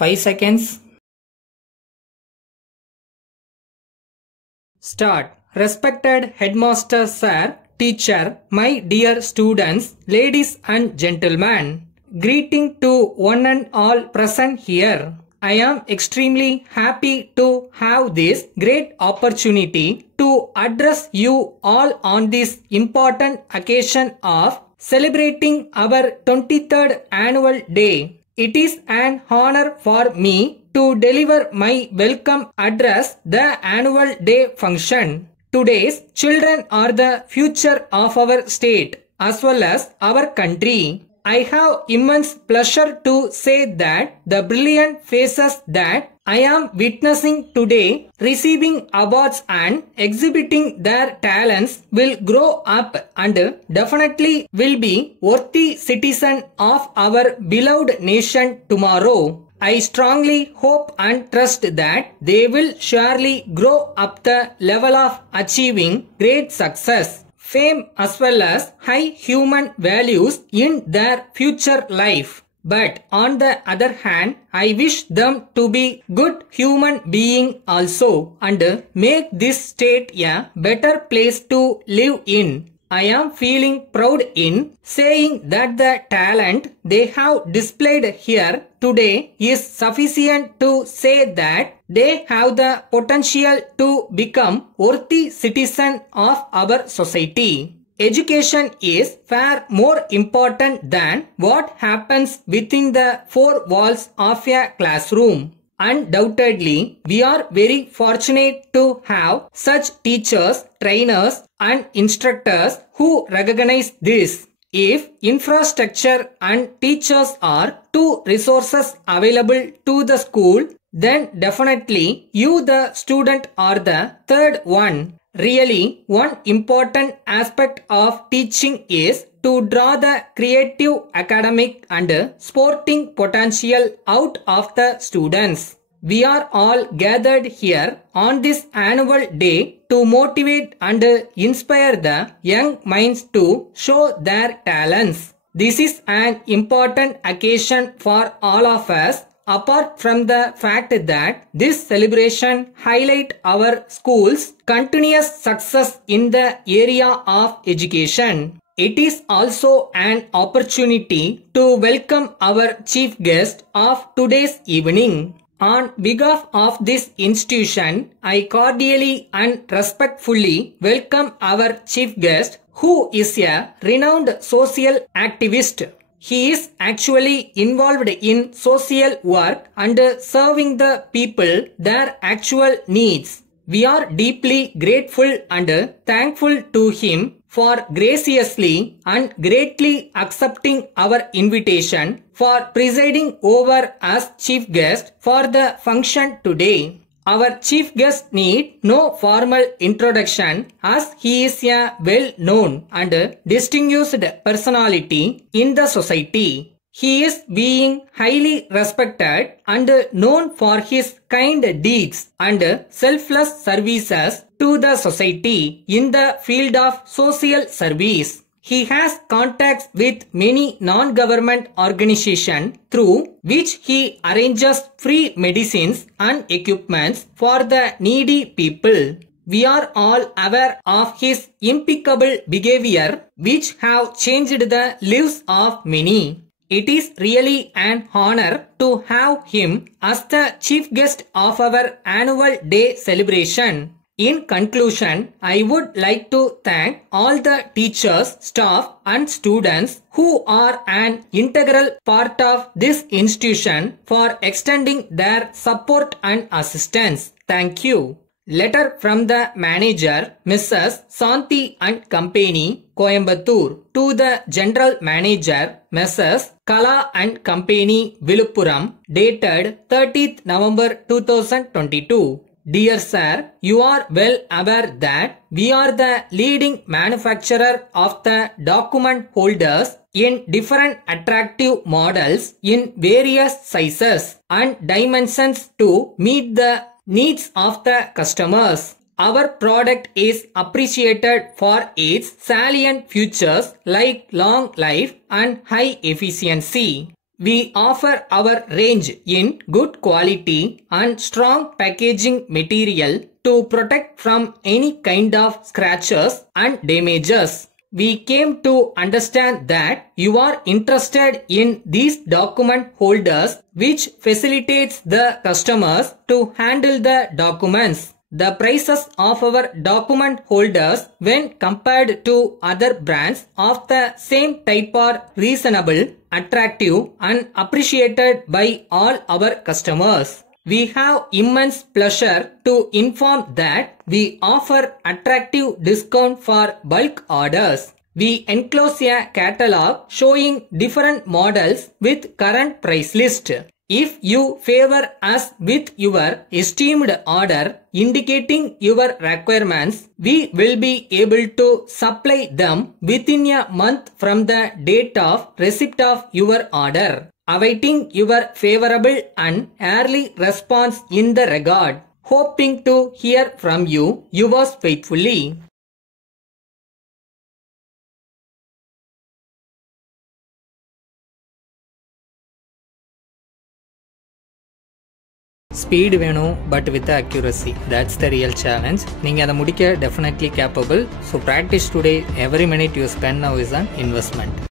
5 seconds. Start. Respected Headmaster Sir, Teacher, my dear students, ladies and gentlemen. Greeting to one and all present here. I am extremely happy to have this great opportunity to address you all on this important occasion of celebrating our 23rd annual day. It is an honor for me to deliver my welcome address the annual day function. Today's children are the future of our state as well as our country. I have immense pleasure to say that the brilliant faces that I am witnessing today receiving awards and exhibiting their talents will grow up and definitely will be worthy citizens of our beloved nation tomorrow. I strongly hope and trust that they will surely grow up the level of achieving great success, fame as well as high human values in their future life. But on the other hand, I wish them to be good human being also and make this state a better place to live in. I am feeling proud in saying that the talent they have displayed here today is sufficient to say that they have the potential to become worthy citizens of our society. Education is far more important than what happens within the four walls of a classroom. Undoubtedly, we are very fortunate to have such teachers, trainers and instructors who recognize this. If infrastructure and teachers are two resources available to the school, then definitely you the student are the third one. Really, one important aspect of teaching is to draw the creative, academic and sporting potential out of the students. We are all gathered here on this annual day to motivate and inspire the young minds to show their talents. This is an important occasion for all of us. Apart from the fact that this celebration highlights our school's continuous success in the area of education, it is also an opportunity to welcome our chief guest of today's evening. On behalf of this institution, I cordially and respectfully welcome our chief guest, who is a renowned social activist. He is actually involved in social work and serving the people their actual needs. We are deeply grateful and thankful to him for graciously and greatly accepting our invitation for presiding over as chief guest for the function today. Our chief guest need no formal introduction as he is a well-known and distinguished personality in the society. He is being highly respected and known for his kind deeds and selfless services to the society in the field of social service. He has contacts with many non-government organizations through which he arranges free medicines and equipments for the needy people. We are all aware of his impeccable behavior which have changed the lives of many. It is really an honor to have him as the chief guest of our annual day celebration. In conclusion, I would like to thank all the teachers, staff and students who are an integral part of this institution for extending their support and assistance. Thank you. Letter from the manager, Mrs. Santi and Company, Coimbatore, to the General Manager, Mrs. Kala and Company, Viluppuram, dated 30th November 2022. Dear Sir, you are well aware that we are the leading manufacturer of the document holders in different attractive models in various sizes and dimensions to meet the needs of the customers. Our product is appreciated for its salient features like long life and high efficiency. We offer our range in good quality and strong packaging material to protect from any kind of scratches and damages. We came to understand that you are interested in these document holders which facilitates the customers to handle the documents. The prices of our document holders when compared to other brands of the same type are reasonable, attractive and appreciated by all our customers. We have immense pleasure to inform that we offer attractive discount for bulk orders. We enclose a catalog showing different models with current price list. If you favor us with your esteemed order indicating your requirements, we will be able to supply them within a month from the date of receipt of your order. Awaiting your favorable and early response in the regard. Hoping to hear from you, yours faithfully. Speed வேணும் but with accuracy. That's the real challenge. நீங்க அதை முடிக்க definitely capable. So practice today. Every minute you spend now is an investment.